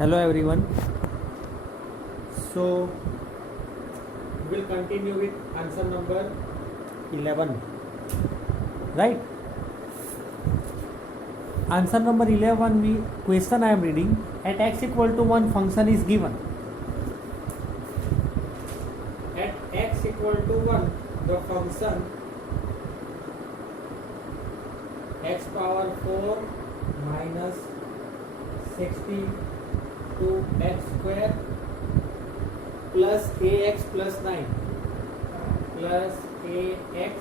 Hello everyone. So we will continue with answer number 11. Right? Answer number 11 question I am reading. At x equal to 1 function is given. At x equal to 1 the function x power 4 minus 62x square plus ax plus 9 plus ax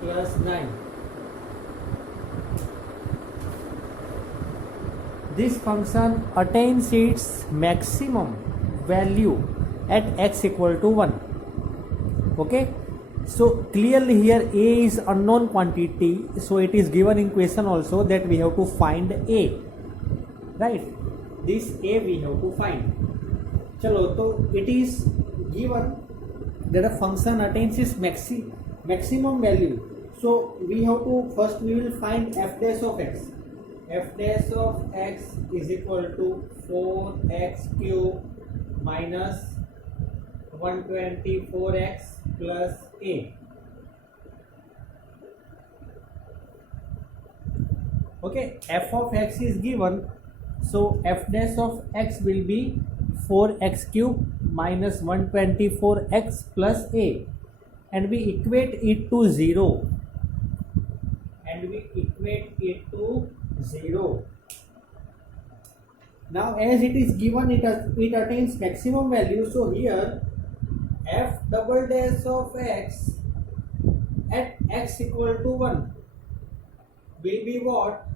plus 9. This function attains its maximum value at x equal to 1. Okay, so clearly here a is unknown quantity, so it is given in question also that we have to find a, right? This a we have to find. Chalo, so it is given that a function attains its maximum value, so we have to first we will find f dash of x. F dash of x is equal to 4x cube minus 124x plus a. Okay, f of x is given, so f dash of x will be 4x cube minus 124x plus a, and we equate it to 0. Now as it is given, it attains maximum value, so here f double dash of x at x equal to 1 will be what?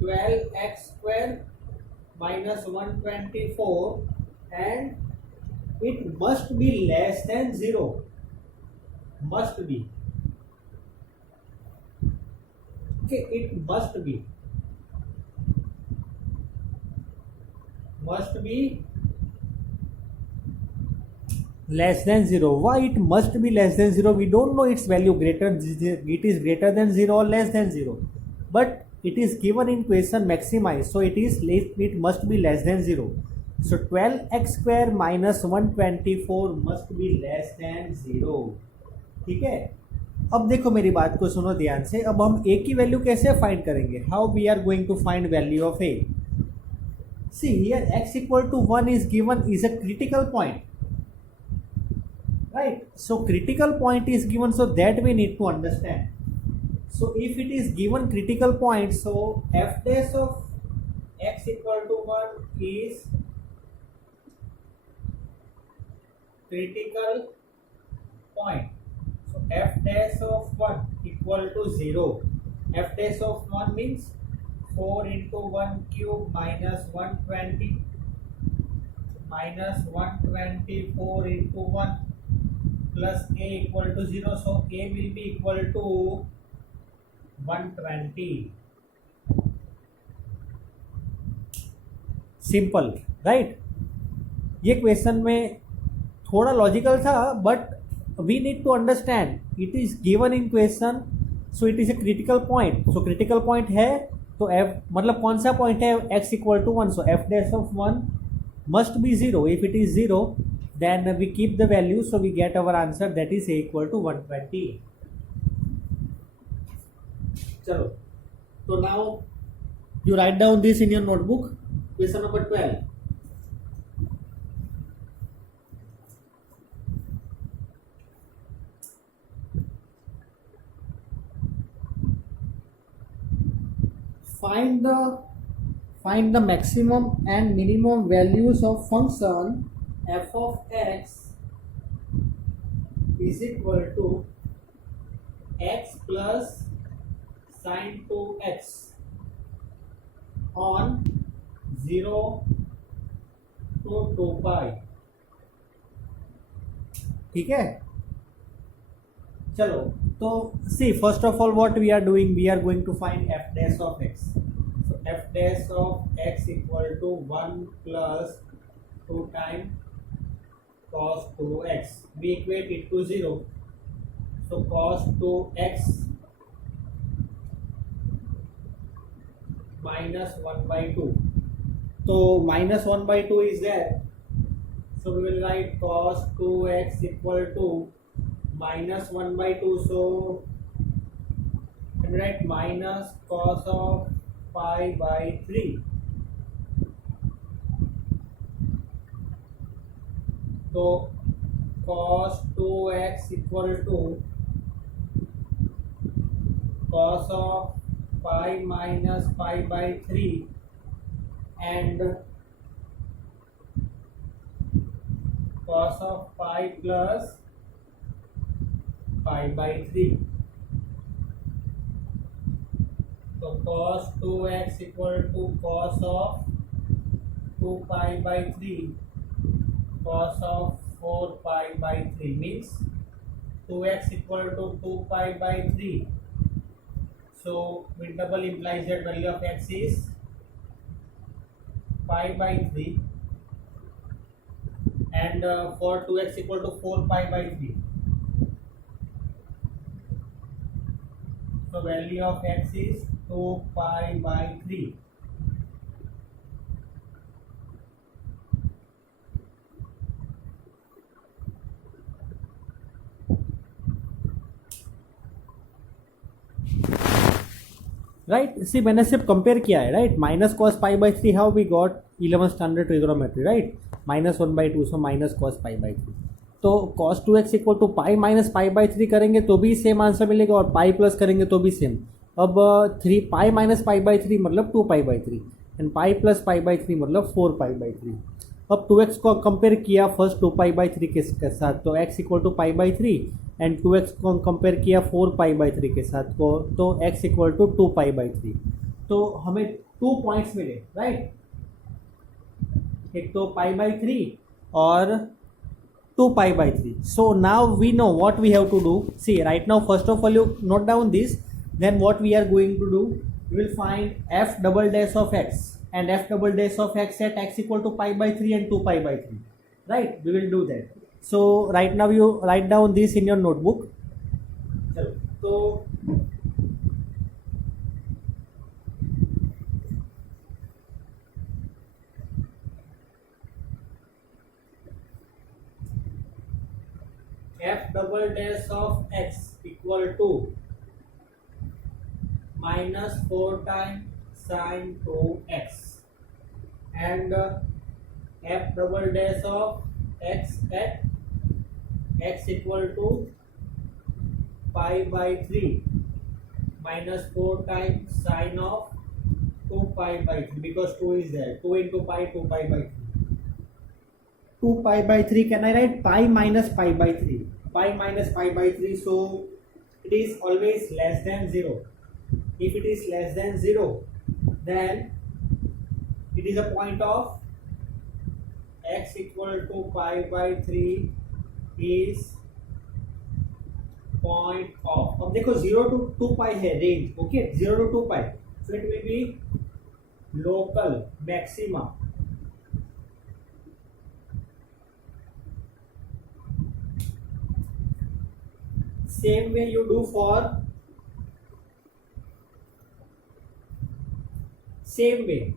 12x square minus 124, and it must be less than 0. Must be. Okay, it must be less than 0. Why it must be less than 0? We don't know its value. It is greater than 0 or less than 0, but it is given in question maximize, so it must be less than 0. So 12x square minus 124 must be less than 0. ठीक है, अब देखो मेरी बात को सुनो ध्यान से. अब हम a की वैल्यू कैसे फाइंड करेंगे? How we are going to find value of a? See here x equal to 1 is given, is a critical point, right? So critical point is given, so that we need to understand. So if it is given critical point, so f dash of x equal to 1 is critical point. So f dash of 1 equal to 0. F dash of 1 means 4 into 1 cube minus 120 minus 124 into 1 plus a equal to 0. So a will be equal to 120. Simple, right? ये question में थोड़ा logical था, but we need to understand it is given in question, so it is a critical point. So critical point है तो f मतलब कौन सा point है? x equal to 1, so f dash of 1 must be 0. If it is 0 then we keep the value, so we get our answer, that is a equal to 120. चलो, तो now you write down this in your notebook. Question number 12. Find the maximum and minimum values of function f of x is equal to x plus sin 2x on 0 to 2 pi. ठीक है, चलो. तो see, first of all what we are doing, we are going to find f dash of x. So f dash of x equal to 1 plus 2 times cos 2x. We equate it to 0. So cos 2x minus 1 by 2. So minus 1 by 2 is there. So we will write cos 2x equal to minus 1 by 2. So we will write minus cos of pi by 3. So cos 2x equal to cos of pi minus pi by 3 and cos of pi plus pi by 3. So cos 2x equal to cos of 2 pi by 3 cos of 4 pi by 3 means 2x equal to 2 pi by 3. So with double implies that value of x is pi by 3 and for 2x equal to 4 pi by 3. So value of x is 2 pi by 3. Right see मैंने सिर्फ compare किया है right minus cos pi by 3 how we got 11 standard trigonometry right minus 1 by 2 so minus cos pi by 3 तो cos 2x equal to pi minus pi by 3 करेंगे तो भी same answer मिलेगा और पाई प्लस करेंगे तो भी सेम. अब 3 पाई माइनस पाई बाई 3 मतलब 2 pi by 3 and pi plus pi by 3 मतलब 4 पाई बाई 3. अब 2x को कंपेयर किया फर्स्ट 2 पाई बाई 3 के साथ तो x equal to pi by 3 and 2x को कंपेयर किया 4 पाई बाई 3 के साथ को तो x equal to 2 pi by 3. तो हमें 2 पॉइंट्स मिले राइट एक तो पाई बाई 3 और 2 pi by 3. So now we know what we have to do. See right now first of all you note down this, then what we are going to do, we will find f double dash of x and f double dash of x at x equal to pi by 3 and 2 pi by 3 right. We will do that. So right now you write down this in your notebook. So f double dash of x equal to minus 4 times sin 2x and f double dash of x at x equal to pi by 3 minus 4 times sin of 2 pi by 3 because 2 is there. 2 into pi 2 pi by 3. 2 pi by 3 can I write pi minus pi by 3 pi minus pi by 3 so it is always less than 0. If it is less than 0 then it is a point of x equal to pi by 3 is point of अब देखो 0 to 2 pi है range okay 0 to 2 pi so it will be local maxima. Same way you do for same way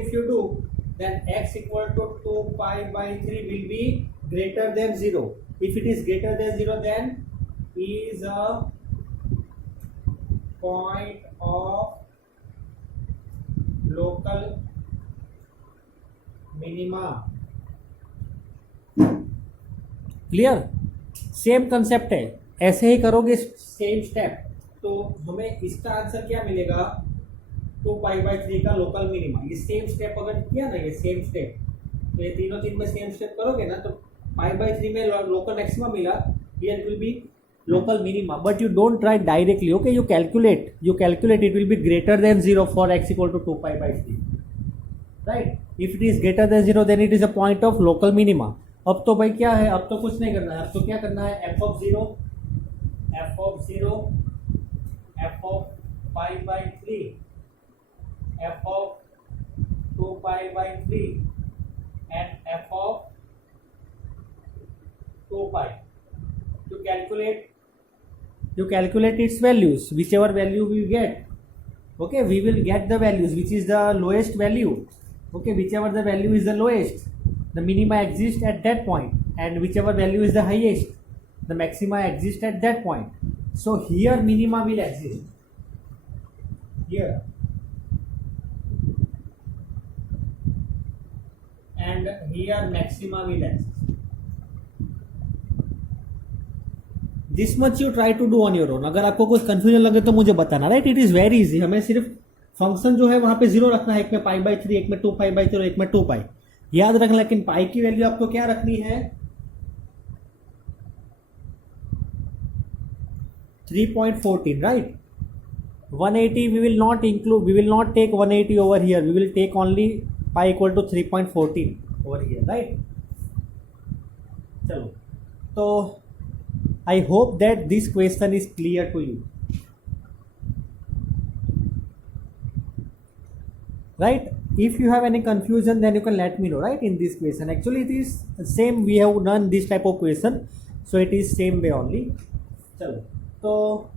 if you do then x equal to 2 pi by 3 will be greater than 0. If it is greater than 0 then is a point of local minima. Clear? Same concept है ऐसे ही करोगे same step तो हमें इसका आंसर क्या मिलेगा 2 pi by 3 का local minima. ये सेम स्टेप अगर किया ना ये सेम स्टेप तो ये तीनों तीन में सेम स्टेप करोगे ना तो पाई बाई 3 में लोकल मैक्सिमा मिला here will be local minima but you don't write directly okay you calculate it will be greater than 0 for x equal to 2 pi by 3 right. If it is greater than 0 then it is a point of local minima. अब तो भाई क्या है अब तो कुछ नहीं करना है अब तो क्या करना है f of 0 f of pi by 3 f of 2 pi by 3 and f of 2 pi. You calculate its values whichever value we get okay we will get the values which is the lowest value Okay, whichever the value is the lowest, the minima exist at that point, and whichever value is the highest, the maxima exist at that point. So here minima will exist here, and here maxima will exist. This much you try to do on your own. अगर आपको कुछ कंफ्यूजन लगे तो मुझे बताना, right? It is very easy. हमें सिर्फ फंक्शन जो है वहां पे जीरो रखना है, एक में पाई बाई 3, एक में 2 पाई बाई 3 और एक में 2 पाई, याद रखना. लेकिन पाई की वैल्यू आपको क्या रखनी है? 3.14, राइट? 180 we will not include, we will not take 180 over here, we will take only pi equal to 3.14 over here, right? चलो, तो I hope that this question is clear to you, right? If you have any confusion, then you can let me know, right? In this question, actually it is same, we have done this type of question, so it is same way only. चलो, तो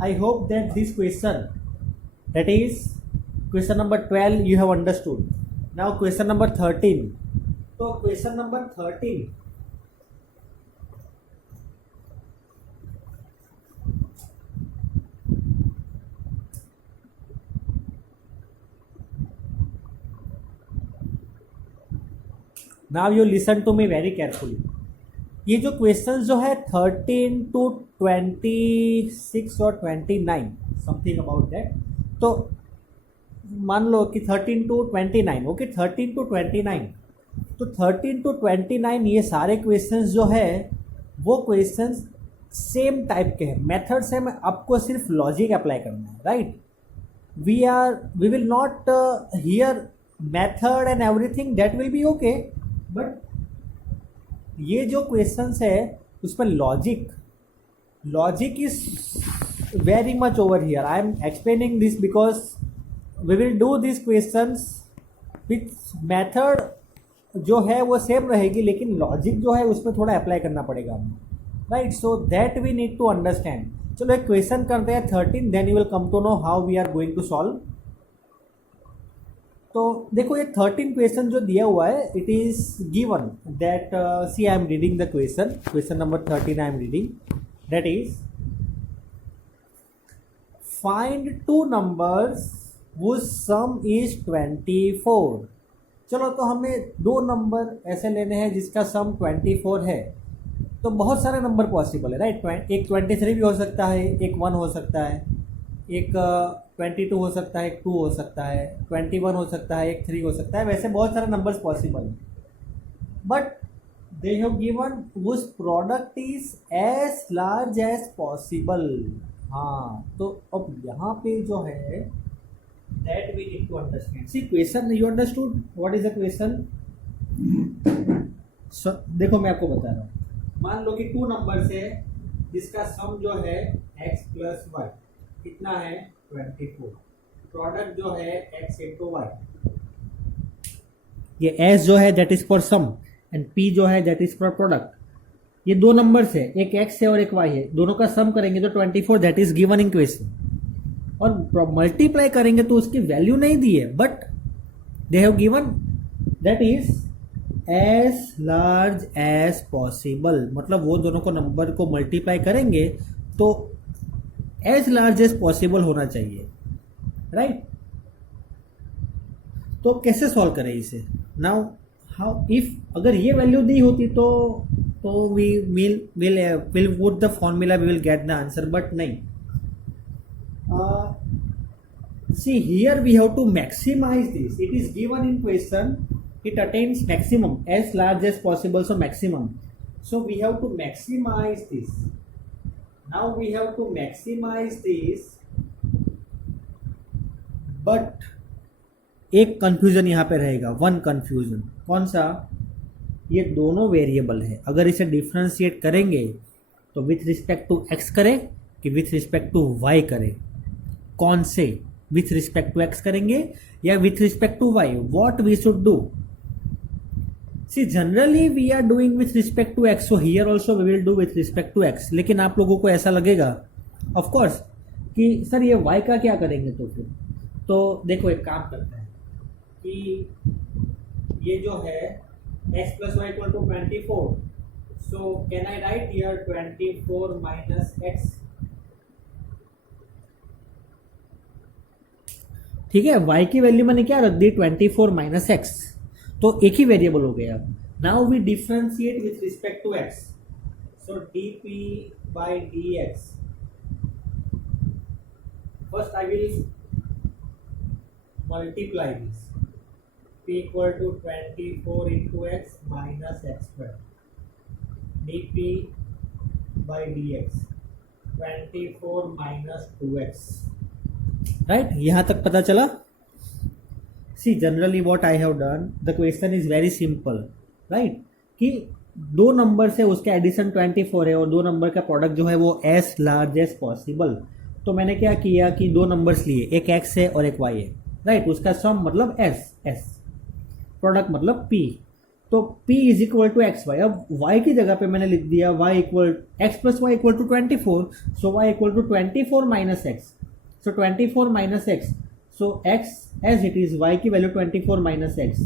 I hope that this question, that is question number 12, you have understood. Now question number 13. So question number 13. Now you listen to me very carefully. ये जो क्वेश्चन जो है 13 to 26 और 29 something about that, तो मान लो कि 13 to 29, ओके, 13 to 29, तो 13 to 29 ये सारे क्वेश्चंस जो है वो क्वेश्चंस सेम टाइप के हैं, मेथड सेम है, आपको सिर्फ लॉजिक अप्लाई करना है, right? We will not here method and everything, that will be okay, but ये जो क्वेश्चंस है उसमें logic is very much over here. I am explaining this because we will do this questions with method जो है वो सेम रहेगी, लेकिन लॉजिक जो है उसमें थोड़ा अप्लाई करना पड़ेगा हमें, right? So that we need to understand. चलो एक क्वेश्चन करते हैं 13, then you will come to know how we are going to solve. तो देखो ये 13 क्वेश्चन जो दिया हुआ है, it is given that, see I am reading the question number 13 I am reading, that is find 2 numbers whose sum is 24. चलो, तो हमें 2 नंबर ऐसे लेने हैं जिसका सम 24 है. तो बहुत सारे नंबर पॉसिबल है, राइट? एक 23 भी हो सकता है, एक 1 हो सकता है, एक 22 हो सकता है, एक 2 हो सकता है, 21 हो सकता है, एक 3 हो सकता है. वैसे बहुत सारे नंबर्स पॉसिबल हैं, but they have given whose product is as large as possible. हाँ, तो अब यहाँ पे जो है that we need to understand. See question, you understood what is the question? देखो मैं आपको बता रहा हूँ. मान लो कि 2 नंबर्स है जिसका सम जो है x प्लस वाई कितना है 24. प्रोडक्ट जो है x इंटू वाई, ये s जो है that is for sum and p जो है दैट इज फॉर प्रोडक्ट. ये 2 नंबर्स है, एक x है और एक y है, दोनों का सम करेंगे तो 24 that is given in question. और मल्टीप्लाई करेंगे तो उसकी वैल्यू नहीं दी है, but they have given that is as large as possible. मतलब वो दोनों को नंबर को मल्टीप्लाई करेंगे तो एज लार्ज एज पॉसिबल होना चाहिए, राइट? तो कैसे सॉल्व करें इसे? नाउ हाउ, इफ अगर ये वैल्यू दी होती तो we will put the formula, we will get the answer, but नहीं. See here we have to maximize this. It is given in question, it attains maximum as large as possible, so maximum. So we have to maximize this. Now we have to maximize this, but एक कंफ्यूजन यहाँ पे रहेगा, one confusion. कौन सा? ये दोनों वेरिएबल है, अगर इसे डिफ्रेंशिएट करेंगे तो विथ रिस्पेक्ट टू x करें कि विथ रिस्पेक्ट टू y करें? कौन से? विथ रिस्पेक्ट टू x करेंगे या with respect to y? What we should do? See generally we are doing with respect to x, so here also we will do with respect to x. लेकिन आप लोगों को ऐसा लगेगा of course कि sir ये y का क्या करेंगे? तो फिर तो देखो एक काम करते हैं कि ये जो है x plus y equal to 24, so can I write here 24 minus x? ठीक है, y की वैल्यू मैंने क्या रख दी 24 माइनस एक्स, तो एक ही वेरिएबल हो गया। Now we differentiate with respect to x, so dp by dx, first I will multiply this, p equal to 24 into x minus x square, dp by dx 24 minus 2x, right. यहां तक पता चला। See generally what I have done, the question is very simple, right, कि दो नंबर से उसका एडिशन 24 है और दो नंबर का प्रोडक्ट जो है वो एज लार्ज एज पॉसिबल। तो मैंने क्या किया कि दो नंबर्स लिए, एक x है और एक y है, राइट, उसका सम मतलब s, प्रोडक्ट मतलब p, तो p is equal to x y. अब y की जगह पे मैंने लिख दिया y इक्वल x plus y equal to 24, so y equal to 24 minus x, so 24 minus x, so x as it is, y की वैल्यू 24 minus x,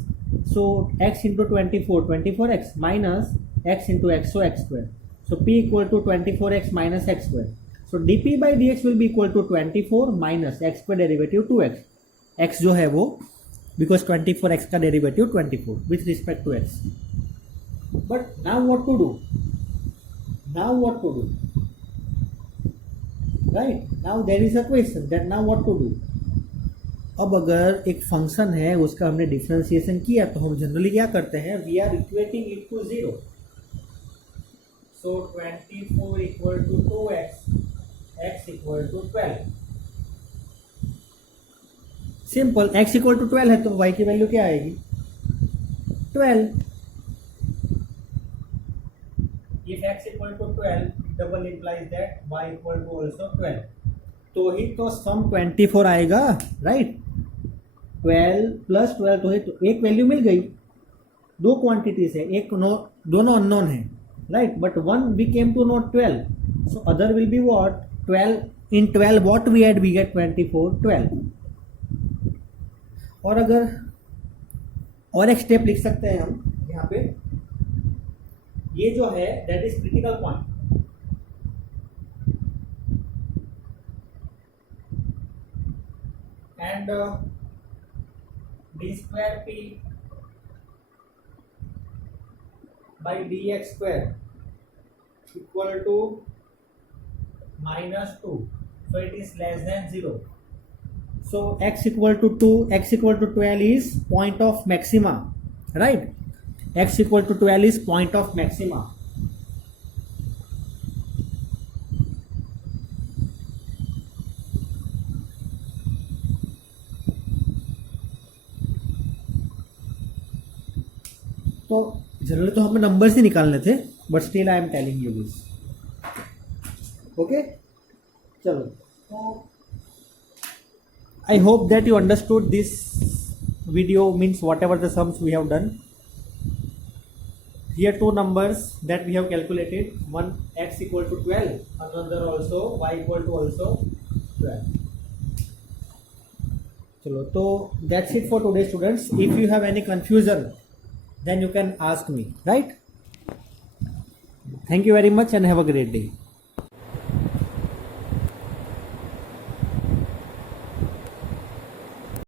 so x into 24 24x minus x into x, so x square, so p equal to 24x minus x square, so dp by dx will be equal to 24 minus x square derivative 2x, x जो है वो because 24x का derivative 24 with respect to x, but now what to do, right, now there is a question that now what to do. अब अगर एक फंक्शन है उसका हमने डिफरेंशिएशन किया तो हम जनरली क्या करते हैं, we are equating it to 0, so 24 equal to 2x, x equal to 12, simple, x equal to 12 है तो y की वैल्यू क्या आएगी 12, if x equal to 12, double implies that y equal to also 12, तो ही तो सम 24 आएगा, राइट, 12 प्लस 12 तो ही तो एक वैल्यू मिल गई, दो क्वांटिटीज है, एक नो, दोनों अननोन है, right, but one we came to know 12, so other will be what 12 in 12 what we add, we get 24 12। और अगर और एक स्टेप लिख सकते हैं हम यहाँ पे, ये जो है that is critical point, and d square p by d x square equal to -2, so it is less than 0, so x equal to 2, x equal to 12 is point of maxima, right, x equal to 12 is point of maxima, तो generally तो हमें numbers ही निकालने थे, but still I am telling you this, okay. चलो, तो I hope that you understood this video, means whatever the sums we have done. Here two numbers that we have calculated, one x equal to 12, another also y equal to also 12. चलो, तो that's it for today students. If you have any confusion, then you can ask me, right? Thank you very much and have a great day.